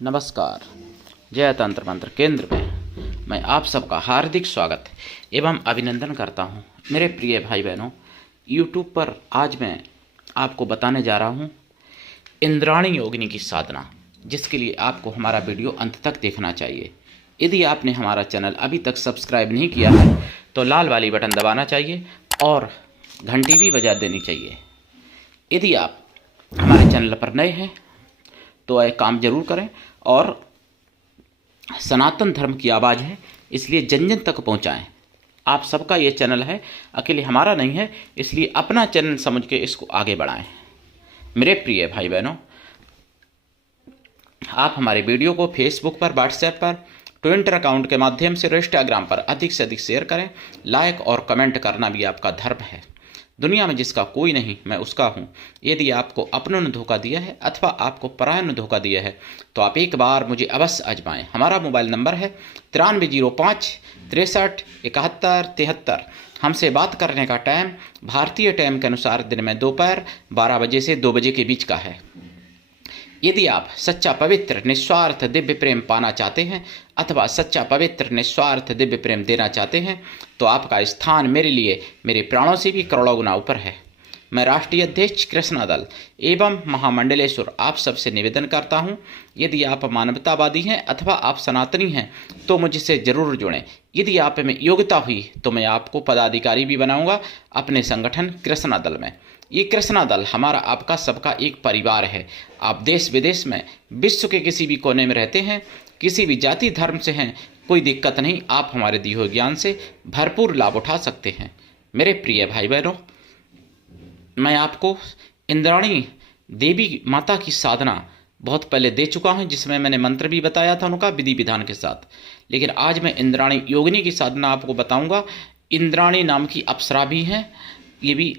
नमस्कार। जय तंत्र मंत्र केंद्र में मैं आप सबका हार्दिक स्वागत एवं अभिनंदन करता हूं। मेरे प्रिय भाई बहनों, YouTube पर आज मैं आपको बताने जा रहा हूं इंद्राणी योगिनी की साधना, जिसके लिए आपको हमारा वीडियो अंत तक देखना चाहिए। यदि आपने हमारा चैनल अभी तक सब्सक्राइब नहीं किया है तो लाल वाली बटन दबाना चाहिए और घंटी भी बजा देनी चाहिए। यदि आप हमारे चैनल पर नए हैं तो यह काम जरूर करें और सनातन धर्म की आवाज़ है, इसलिए जन जन तक पहुंचाएं। आप सबका ये चैनल है, अकेले हमारा नहीं है, इसलिए अपना चैनल समझ के इसको आगे बढ़ाएं। मेरे प्रिय भाई बहनों, आप हमारे वीडियो को फेसबुक पर, व्हाट्सएप पर, ट्विटर अकाउंट के माध्यम से और इंस्टाग्राम पर अधिक से अधिक शेयर करें। लाइक और कमेंट करना भी आपका धर्म है। दुनिया में जिसका कोई नहीं, मैं उसका हूँ। यदि आपको अपनों ने धोखा दिया है अथवा आपको परायों ने धोखा दिया है तो आप एक बार मुझे अवश्य आजमाएं। हमारा मोबाइल नंबर है 9305 63 71 73। हमसे बात करने का टाइम भारतीय टाइम के अनुसार दिन में दोपहर 12 बजे से 2 बजे के बीच का है। यदि आप सच्चा पवित्र निस्वार्थ दिव्य प्रेम पाना चाहते हैं अथवा सच्चा पवित्र निस्वार्थ दिव्य प्रेम देना चाहते हैं तो आपका स्थान मेरे लिए मेरे प्राणों से भी करोड़ों गुना ऊपर है। मैं राष्ट्रीय अध्यक्ष कृष्णा दल एवं महामंडलेश्वर आप सबसे निवेदन करता हूं, यदि आप मानवतावादी हैं अथवा आप सनातनी हैं तो मुझसे जरूर जुड़ें। यदि आप में योग्यता हुई तो मैं आपको पदाधिकारी भी बनाऊंगा अपने संगठन कृष्णा दल में। ये कृष्णा दल हमारा आपका सबका एक परिवार है। आप देश विदेश में विश्व के किसी भी कोने में रहते हैं, किसी भी जाति धर्म से हैं, कोई दिक्कत नहीं, आप हमारे दिए हुए ज्ञान से भरपूर लाभ उठा सकते हैं। मेरे प्रिय भाई बहनों, मैं आपको इंद्राणी देवी माता की साधना बहुत पहले दे चुका हूं, जिसमें मैंने मंत्र भी बताया था उनका विधि विधान के साथ। लेकिन आज मैं इंद्राणी योगिनी की साधना आपको बताऊंगा। इंद्राणी नाम की अप्सरा भी हैं, ये भी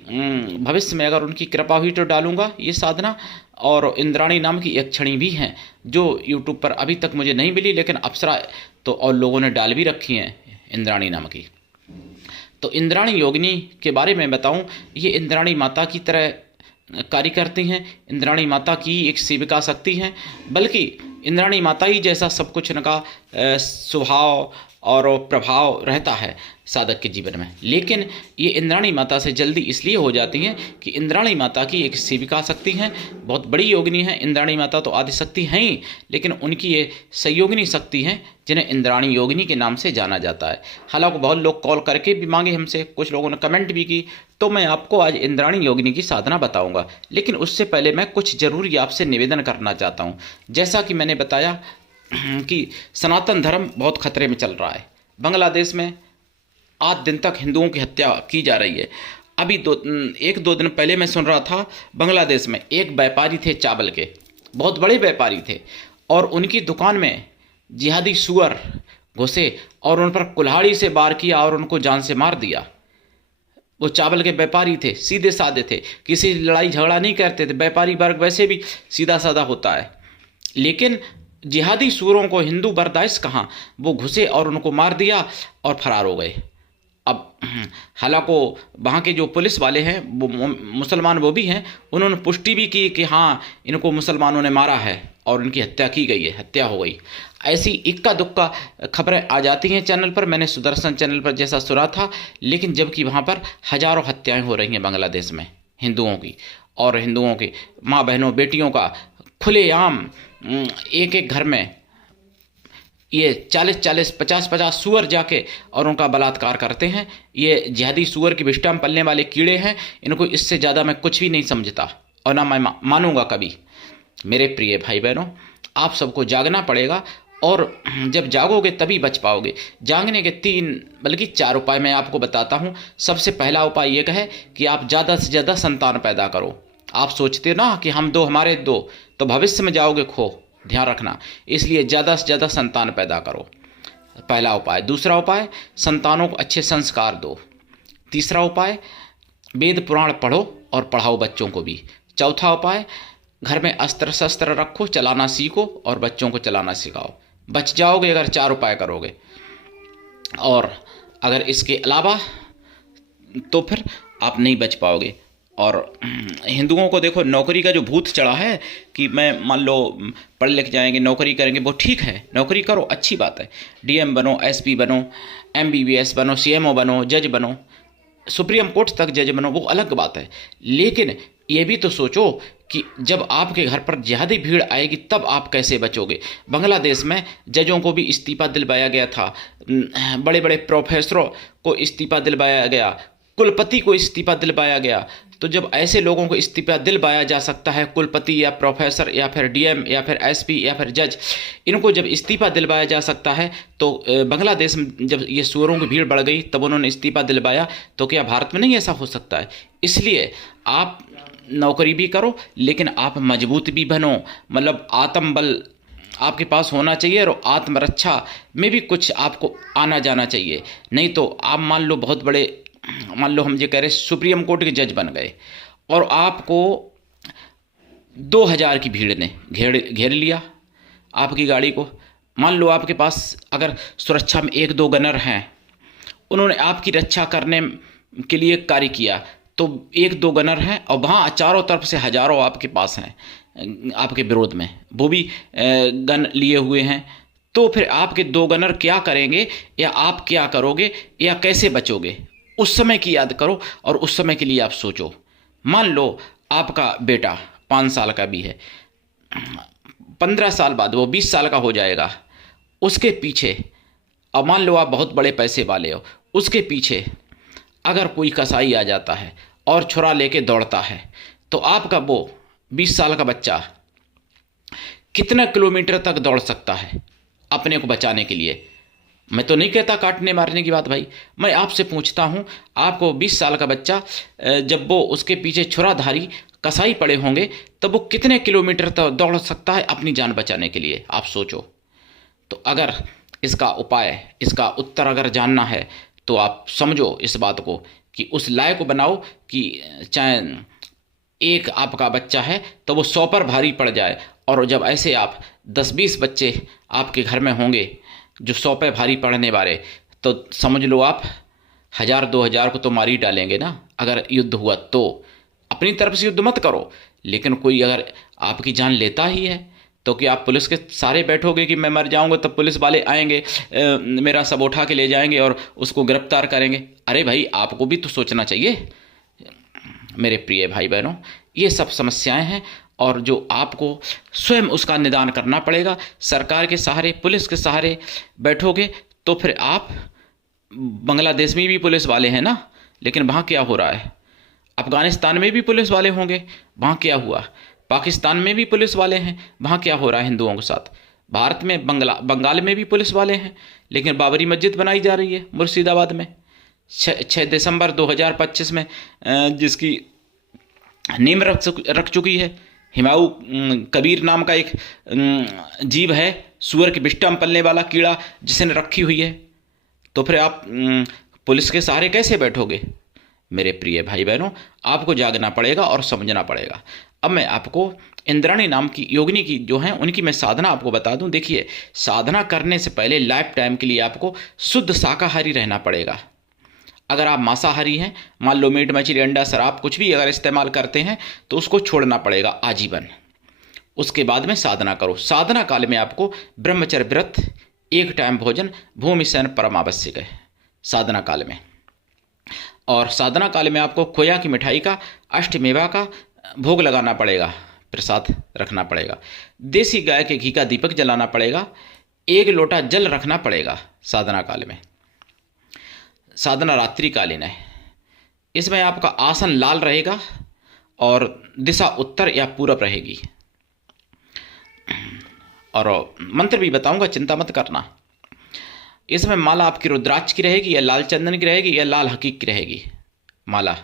भविष्य में अगर उनकी कृपा हुई तो डालूंगा ये साधना। और इंद्राणी नाम की यक्षिणी भी हैं जो यूट्यूब पर अभी तक मुझे नहीं मिली, लेकिन अप्सरा तो और लोगों ने डाल भी रखी हैं इंद्राणी नाम की। तो इंद्राणी योगिनी के बारे में बताऊं, ये इंद्राणी माता की तरह कार्य करती हैं। इंद्राणी माता की एक सेविका शक्ति हैं, बल्कि इंद्राणी माता ही जैसा सब कुछ इनका स्वभाव और प्रभाव रहता है साधक के जीवन में। लेकिन ये इंद्राणी माता से जल्दी इसलिए हो जाती हैं कि इंद्राणी माता की एक सेविका शक्ति हैं, बहुत बड़ी योगिनी है। इंद्राणी माता तो आदिशक्ति हैं ही, लेकिन उनकी ये संयोगिनी शक्ति हैं जिन्हें इंद्राणी योगिनी के नाम से जाना जाता है। हालांकि बहुत लोग कॉल करके भी मांगे हमसे, कुछ लोगों ने कमेंट भी की, तो मैं आपको आज इंद्राणी योगिनी की साधना बताऊंगा। लेकिन उससे पहले मैं कुछ जरूरी आपसे निवेदन करना चाहता हूँ। जैसा कि मैंने बताया कि सनातन धर्म बहुत खतरे में चल रहा है। बांग्लादेश में आज दिन तक हिंदुओं की हत्या की जा रही है। अभी एक दो दिन पहले मैं सुन रहा था, बांग्लादेश में एक व्यापारी थे चावल के, बहुत बड़े व्यापारी थे, और उनकी दुकान में जिहादी सुअर घुसे और उन पर कुल्हाड़ी से वार किया और उनको जान से मार दिया। वो चावल के व्यापारी थे, सीधे साधे थे, किसी लड़ाई झगड़ा नहीं करते थे। व्यापारी वर्ग वैसे भी सीधा साधा होता है, लेकिन जिहादी सूरों को हिंदू बर्दाश्त कहाँ, वो घुसे और उनको मार दिया और फरार हो गए। अब हालांकि वहाँ के जो पुलिस वाले हैं वो मुसलमान वो भी हैं, उन्होंने पुष्टि भी की कि हाँ इनको मुसलमानों ने मारा है और उनकी हत्या की गई है, हत्या हो गई। ऐसी इक्का दुक्का खबरें आ जाती हैं चैनल पर। मैंने सुदर्शन चैनल पर जैसा सुना था, लेकिन जबकि वहाँ पर हजारों हत्याएँ हो रही हैं बांग्लादेश में हिंदुओं की, और हिंदुओं की माँ बहनों बेटियों का खुलेआम एक एक घर में ये 40-40 50-50 सूअर जाके और उनका बलात्कार करते हैं। ये जिहादी सूअर की विष्ठा में पलने वाले कीड़े हैं। इनको इससे ज़्यादा मैं कुछ भी नहीं समझता और ना मैं मानूंगा कभी। मेरे प्रिय भाई बहनों, आप सबको जागना पड़ेगा, और जब जागोगे तभी बच पाओगे। जागने के 3 बल्कि 4 उपाय मैं आपको बताता हूँ। सबसे पहला उपाय ये है कि आप ज़्यादा से ज़्यादा संतान पैदा करो। आप सोचते ना कि हम 2 हमारे 2, तो भविष्य में जाओगे खो, ध्यान रखना। इसलिए ज़्यादा से ज़्यादा संतान पैदा करो, पहला उपाय। दूसरा उपाय, संतानों को अच्छे संस्कार दो। तीसरा उपाय, वेद पुराण पढ़ो और पढ़ाओ बच्चों को भी। चौथा उपाय, घर में अस्त्र शस्त्र रखो, चलाना सीखो और बच्चों को चलाना सिखाओ। बच जाओगे अगर 4 उपाय करोगे। और अगर इसके अलावा तो फिर आप नहीं बच पाओगे। और हिंदुओं को देखो नौकरी का जो भूत चढ़ा है कि मैं मान लो पढ़ लिख जाएंगे नौकरी करेंगे, वो ठीक है, नौकरी करो, अच्छी बात है, डीएम बनो, एसपी बनो, एमबीबीएस बनो, सीएमओ बनो, जज बनो, सुप्रीम कोर्ट तक जज बनो, वो अलग बात है। लेकिन ये भी तो सोचो कि जब आपके घर पर ज़्यादा भीड़ आएगी तब आप कैसे बचोगे। बांग्लादेश में जजों को भी इस्तीफा दिलवाया गया था, बड़े बड़े प्रोफेसरों को इस्तीफा दिलवाया गया, कुलपति को इस्तीफा दिलवाया गया। तो जब ऐसे लोगों को इस्तीफा दिलवाया जा सकता है, कुलपति या प्रोफेसर या फिर डीएम या फिर एसपी या फिर जज, इनको जब इस्तीफा दिलवाया जा सकता है, तो बांग्लादेश में जब ये सुअरों की भीड़ बढ़ गई तब उन्होंने इस्तीफा दिलवाया, तो क्या भारत में नहीं ऐसा हो सकता है। इसलिए आप नौकरी भी करो लेकिन आप मजबूत भी बनो, मतलब आत्मबल आपके पास होना चाहिए और आत्मरक्षा में भी कुछ आपको आना जाना चाहिए। नहीं तो आप मान लो बहुत बड़े, मान लो हम ये कह रहे सुप्रीम कोर्ट के जज बन गए और आपको 2000 की भीड़ ने घेर लिया आपकी गाड़ी को। मान लो आपके पास अगर सुरक्षा में 1-2 गनर हैं, उन्होंने आपकी रक्षा करने के लिए कार्य किया, तो 1-2 गनर हैं और वहाँ चारों तरफ से हजारों आपके पास हैं आपके विरोध में, वो भी गन लिए हुए हैं। तो फिर आपके 2 गनर क्या करेंगे या आप क्या करोगे या कैसे बचोगे, उस समय की याद करो और उस समय के लिए आप सोचो। मान लो आपका बेटा 5 साल का भी है, 15 साल बाद वो 20 साल का हो जाएगा, उसके पीछे, अब मान लो आप बहुत बड़े पैसे वाले हो, उसके पीछे अगर कोई कसाई आ जाता है और छुरा लेके दौड़ता है, तो आपका वो 20 साल का बच्चा कितना किलोमीटर तक दौड़ सकता है अपने को बचाने के लिए। मैं तो नहीं कहता काटने मारने की बात भाई, मैं आपसे पूछता हूँ, आपको 20 साल का बच्चा जब वो उसके पीछे छुराधारी कसाई पड़े होंगे तब वो कितने किलोमीटर तक दौड़ सकता है अपनी जान बचाने के लिए, आप सोचो। तो अगर इसका उपाय, इसका उत्तर अगर जानना है तो आप समझो इस बात को कि उस लायक बनाओ कि चाहे एक आपका बच्चा है तो वो 100 पर भारी पड़ जाए, और जब ऐसे आप 10-20 बच्चे आपके घर में होंगे जो 100 पे भारी पड़ने वाले, तो समझ लो आप 1000-2000 को तो मार ही डालेंगे ना। अगर युद्ध हुआ तो अपनी तरफ से युद्ध मत करो, लेकिन कोई अगर आपकी जान लेता ही है तो कि आप पुलिस के सारे बैठोगे कि मैं मर जाऊंगा, तब पुलिस वाले आएंगे मेरा सब उठा के ले जाएंगे और उसको गिरफ्तार करेंगे। अरे भाई आपको भी तो सोचना चाहिए मेरे प्रिय भाई बहनों। ये सब समस्याएं हैं और जो आपको स्वयं उसका निदान करना पड़ेगा। सरकार के सहारे, पुलिस के सहारे बैठोगे तो फिर आप, बांग्लादेश में भी पुलिस वाले हैं ना, लेकिन वहाँ क्या हो रहा है, अफगानिस्तान में भी पुलिस वाले होंगे, वहाँ क्या हुआ, पाकिस्तान में भी पुलिस वाले हैं, वहाँ क्या हो रहा है हिंदुओं के साथ, भारत में बंगाल में भी पुलिस वाले हैं, लेकिन बाबरी मस्जिद बनाई जा रही है मुर्शिदाबाद में 6 दिसंबर 2025 में, जिसकी नींव रख चुकी है। हिमाऊ कबीर नाम का एक जीव है, सूअर के बिष्टा में पलने वाला कीड़ा, जिसने रखी हुई है। तो फिर आप पुलिस के सहारे कैसे बैठोगे मेरे प्रिय भाई बहनों। आपको जागना पड़ेगा और समझना पड़ेगा। अब मैं आपको इंद्राणी नाम की योगिनी की जो हैं उनकी मैं साधना आपको बता दूं। देखिए, साधना करने से पहले लाइफ टाइम के लिए आपको शुद्ध शाकाहारी रहना पड़ेगा। अगर आप मांसाहारी हैं, मान लो मीट मछली अंडा शराब कुछ भी अगर इस्तेमाल करते हैं तो उसको छोड़ना पड़ेगा आजीवन। उसके बाद में साधना करो। साधना काल में आपको ब्रह्मचर्य व्रत, 1 टाइम भोजन, भूमि शयन परम आवश्यक है साधना काल में। और साधना काल में आपको खोया की मिठाई का, अष्टमेवा का भोग लगाना पड़ेगा, प्रसाद रखना पड़ेगा, देसी गाय के घी का दीपक जलाना पड़ेगा, 1 लोटा जल रखना पड़ेगा साधना काल में। साधना रात्रिकालीन है। इसमें आपका आसन लाल रहेगा और दिशा उत्तर या पूरब रहेगी। और मंत्र भी बताऊंगा, चिंता मत करना। इसमें माला आपकी रुद्राक्ष की रहेगी या लाल चंदन की रहेगी या लाल हकीक की रहेगी माला।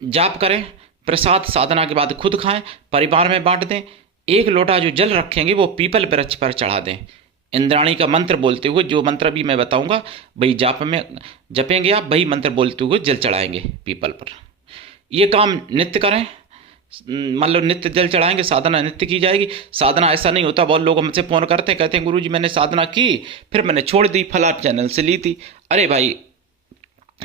जाप करें, प्रसाद साधना के बाद खुद खाएं, परिवार में बांट दें। 1 लोटा जो जल रखेंगे वो पीपल वृक्ष पर चढ़ा दें। इंद्राणी का मंत्र बोलते हुए, जो मंत्र भी मैं बताऊंगा वही जाप में जपेंगे आप, वही मंत्र बोलते हुए जल चढ़ाएंगे पीपल पर। ये काम नित्य करें। मान लो नित्य जल चढ़ाएंगे, साधना नित्य की जाएगी। साधना ऐसा नहीं होता, बहुत लोग हमसे फ़ोन करते हैं, कहते हैं गुरुजी मैंने साधना की, फिर मैंने छोड़ दी, फलां चैनल से ली थी। अरे भाई,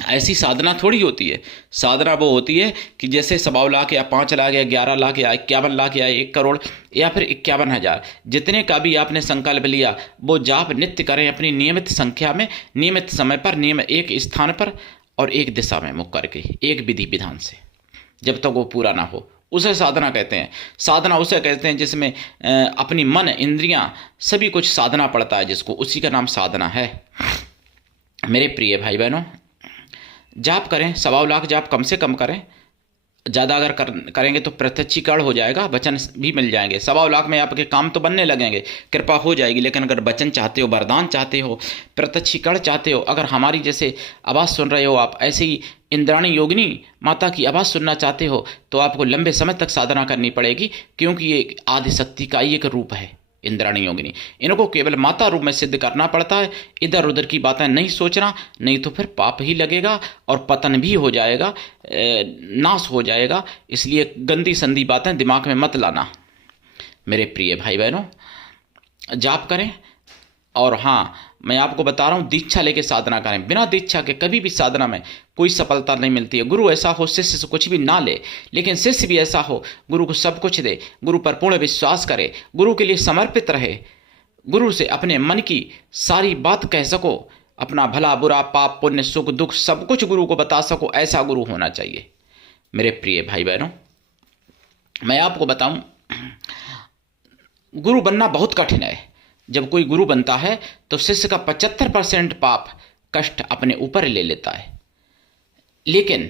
ऐसी साधना थोड़ी होती है। साधना वो होती है कि जैसे 1.25 लाख या 5 लाख या 11 लाख या 51 लाख या 1 करोड़ या फिर 51,000, जितने का भी आपने संकल्प लिया वो जाप नित्य करें अपनी नियमित संख्या में, नियमित समय पर, एक स्थान पर और एक दिशा में मुख करके, एक विधि विधान से, जब तक वो पूरा ना हो। उसे साधना कहते हैं। साधना उसे कहते हैं जिसमें अपनी मन, इंद्रियां, सभी कुछ साधना पड़ता है जिसको, उसी का नाम साधना है। मेरे प्रिय भाई बहनों, जाप करें, 1.25 लाख जाप कम से कम करें। ज़्यादा अगर करेंगे तो प्रत्यक्षीकरण हो जाएगा, वचन भी मिल जाएंगे। 1.25 लाख में आपके काम तो बनने लगेंगे, कृपा हो जाएगी। लेकिन अगर वचन चाहते हो, वरदान चाहते हो, प्रत्यक्षीकरण चाहते हो, अगर हमारी जैसे आवाज़ सुन रहे हो आप, ऐसे ही इंद्राणी योगिनी माता की आवाज़ सुनना चाहते हो, तो आपको लंबे समय तक साधना करनी पड़ेगी, क्योंकि ये आदिशक्ति का ही एक रूप है इंद्राणी योगिनी। इनको केवल माता रूप में सिद्ध करना पड़ता है। इधर उधर की बातें नहीं सोचना, नहीं तो फिर पाप ही लगेगा और पतन भी हो जाएगा, नाश हो जाएगा। इसलिए गंदी संदी बातें दिमाग में मत लाना। मेरे प्रिय भाई बहनों, जाप करें। और हाँ, मैं आपको बता रहा हूँ, दीक्षा लेके साधना करें। बिना दीक्षा के कभी भी साधना में कोई सफलता नहीं मिलती है। गुरु ऐसा हो शिष्य से कुछ भी ना ले, लेकिन शिष्य भी ऐसा हो गुरु को सब कुछ दे, गुरु पर पूर्ण विश्वास करे, गुरु के लिए समर्पित रहे, गुरु से अपने मन की सारी बात कह सको, अपना भला बुरा, पाप पुण्य, सुख दुख सब कुछ गुरु को बता सको, ऐसा गुरु होना चाहिए। मेरे प्रिय भाई बहनों, मैं आपको बताऊं, गुरु बनना बहुत कठिन है। जब कोई गुरु बनता है तो शिष्य का 75% पाप कष्ट अपने ऊपर ले लेता है। लेकिन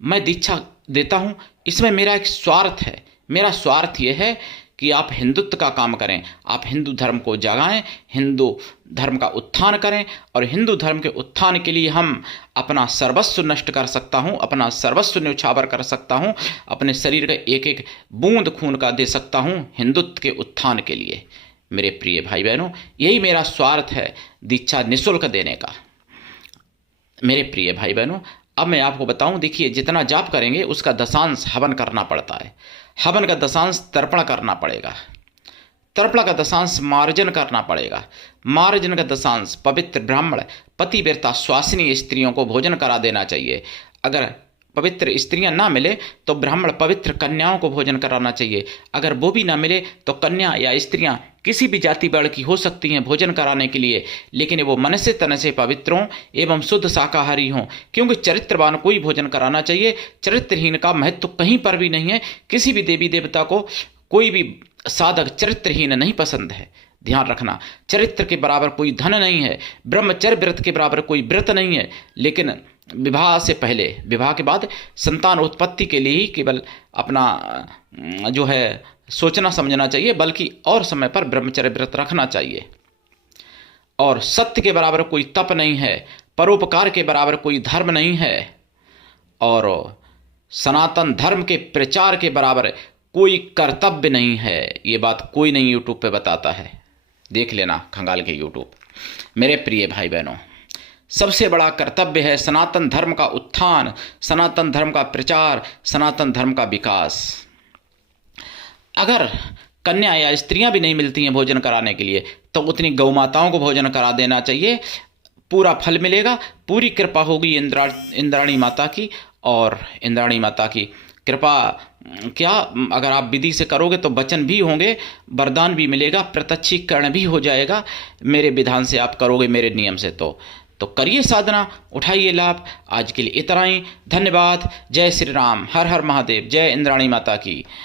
मैं दीक्षा देता हूँ, इसमें मेरा एक स्वार्थ है। मेरा स्वार्थ ये है कि आप हिंदुत्व का काम करें, आप हिंदू धर्म को जगाएं, हिंदू धर्म का उत्थान करें। और हिंदू धर्म के उत्थान के लिए हम अपना सर्वस्व नष्ट कर सकता हूं, अपना सर्वस्व न्यौछावर कर सकता हूं, अपने शरीर का एक एक बूंद खून का दे सकता हूं हिंदुत्व के उत्थान के लिए। मेरे प्रिय भाई बहनों, यही मेरा स्वार्थ है दीक्षा निःशुल्क देने का। मेरे प्रिय भाई बहनों, अब मैं आपको बताऊं, देखिए, जितना जाप करेंगे उसका दशांश हवन करना पड़ता है। हवन का दशांश तर्पण करना पड़ेगा, तर्पण का दशांश मार्जन करना पड़ेगा, मार्जन का दशांश पवित्र ब्राह्मण पतिव्रता स्वासिनी स्त्रियों को भोजन करा देना चाहिए। अगर पवित्र स्त्रियां ना मिले तो ब्राह्मण पवित्र कन्याओं को भोजन कराना चाहिए। अगर वो भी ना मिले तो कन्या या स्त्रियां किसी भी जाति वर्ण की हो सकती हैं भोजन कराने के लिए, लेकिन वो मन से तन से पवित्र हों एवं शुद्ध शाकाहारी हों, क्योंकि चरित्रवान को ही भोजन कराना चाहिए। चरित्रहीन का महत्व कहीं पर भी नहीं है। किसी भी देवी देवता को कोई भी साधक चरित्रहीन नहीं पसंद है। ध्यान रखना, चरित्र के बराबर कोई धन नहीं है, ब्रह्मचर्य व्रत के बराबर कोई व्रत नहीं है। लेकिन विवाह से पहले, विवाह के बाद संतान उत्पत्ति के लिए ही केवल अपना जो है सोचना समझना चाहिए, बल्कि और समय पर ब्रह्मचर्य व्रत रखना चाहिए। और सत्य के बराबर कोई तप नहीं है, परोपकार के बराबर कोई धर्म नहीं है, और सनातन धर्म के प्रचार के बराबर कोई कर्तव्य नहीं है। ये बात कोई नहीं यूट्यूब पे बताता है, देख लेना खंगाल के यूट्यूब। मेरे प्रिय भाई बहनों, सबसे बड़ा कर्तव्य है सनातन धर्म का उत्थान, सनातन धर्म का प्रचार, सनातन धर्म का विकास। अगर कन्या या स्त्रियां भी नहीं मिलती हैं भोजन कराने के लिए, तो उतनी गौ माताओं को भोजन करा देना चाहिए। पूरा फल मिलेगा, पूरी कृपा होगी इंद्राणी माता की। और इंद्राणी माता की कृपा क्या, अगर आप विधि से करोगे तो वचन भी होंगे, वरदान भी मिलेगा, प्रत्यक्षीकरण भी हो जाएगा। मेरे विधान से आप करोगे, मेरे नियम से, तो करिए साधना, उठाइए लाभ। आज के लिए इतना ही, धन्यवाद। जय श्री राम, हर हर महादेव, जय इंद्राणी माता की।